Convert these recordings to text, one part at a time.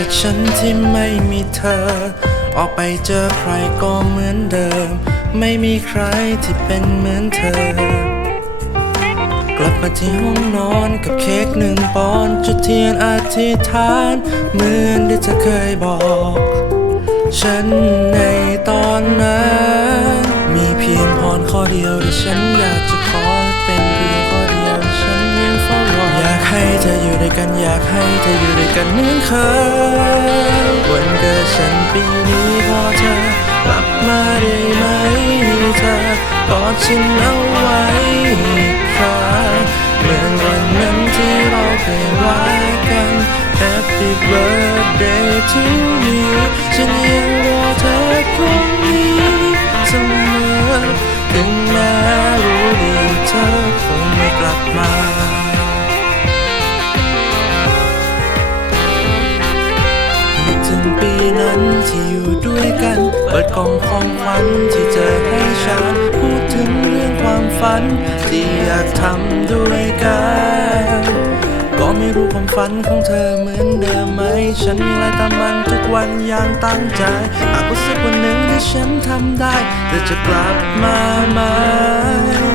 กิดฉันที่ไม่มีเธอ ออกไปเจอใครก็เหมือนเดิม ไม่มีใครที่เป็นเหมือนเธอ กลับมาที่ห้องนอนกับเค้กหนึ่งปอนจุดเทียนอธิษฐาน เหมือนที่เธอเคยบอก ฉันในตอนนั้น มีเพียงพรข้อเดียวที่ฉันอยาก ให้เธออยู่ด้วยกันอยากให้เธออยู่ด้วยกันเหมือนเคยวันเกิดฉันปีนี้พอเธอกลับมาได้ไหมเธอกอดฉันเอาไว้อีกครั้งเหมือนวันนั้นที่เราเคยรักกัน Happy birthday to me ฉันยังรอเธอ นั้นที่อยู่ด้วยกัน เปิดกล่องของขวัญที่เจอให้ฉัน พูดถึงเรื่องความฝัน ที่อยากทำด้วยกัน ก็ไม่รู้ความฝันของเธอเหมือนเดิมไหม ฉันมีอะไรตามมันทุกวันอย่างตั้งใจ หากว่าสักวันหนึ่งที่ฉันทำได้เธอจะกลับมาไหม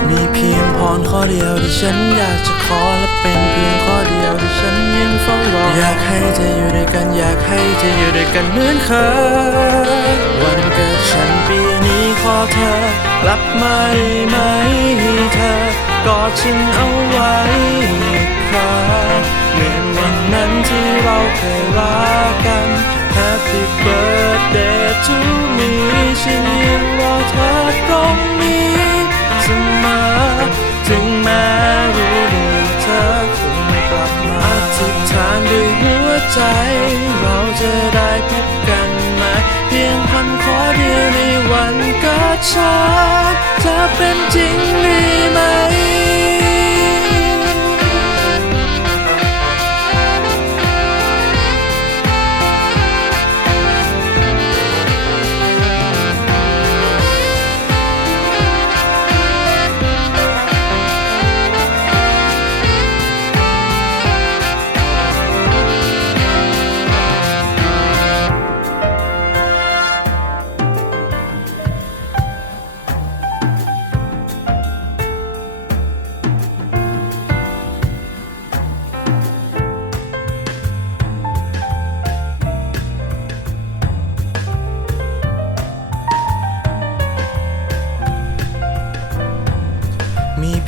มีเพียงพรข้อเดียวที่ฉันอยากจะขอและเป็นเพียงข้อเดียว เฝ้ารออยากให้เธออยู่ด้วยกัน อยากให้เธออยู่ด้วยกันเหมือนเคยวันเกิดฉันปีนี้ขอเธอกลับมาได้ไหมเธอกอดฉันเอาไว้ครั้งเหมือนวันนั้นที่เราเคยรักกัน ใจ เราจะได้พบกันไหมเพียงคำขอเดียวในวันกิดฉันจะเป็นจริงหรือไม่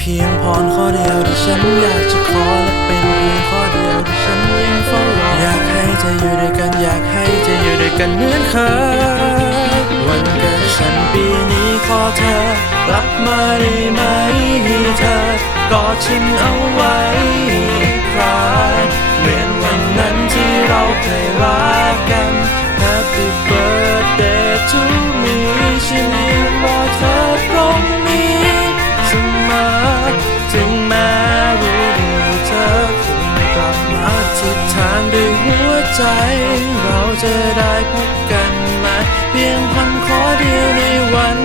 พียงพรข้อเดียวที่ฉันอยากจะขอและเป็นเพียงข้อเดียวที่ฉันยังเฝ้ารออยากให้เธออยู่ด้วยกันอยากให้เธออยู่ด้วยกันเหมือนเคยวันเกิดฉันปีนี้ขอเธอกลับมาได้ไหมเธอกอดฉันเอาไว้อีกครั้งเหมือนวันนั้นที่เราเคยรักกัน ใจ เราจะได้พบกันไหมเพียงพันขอเดียวในวัน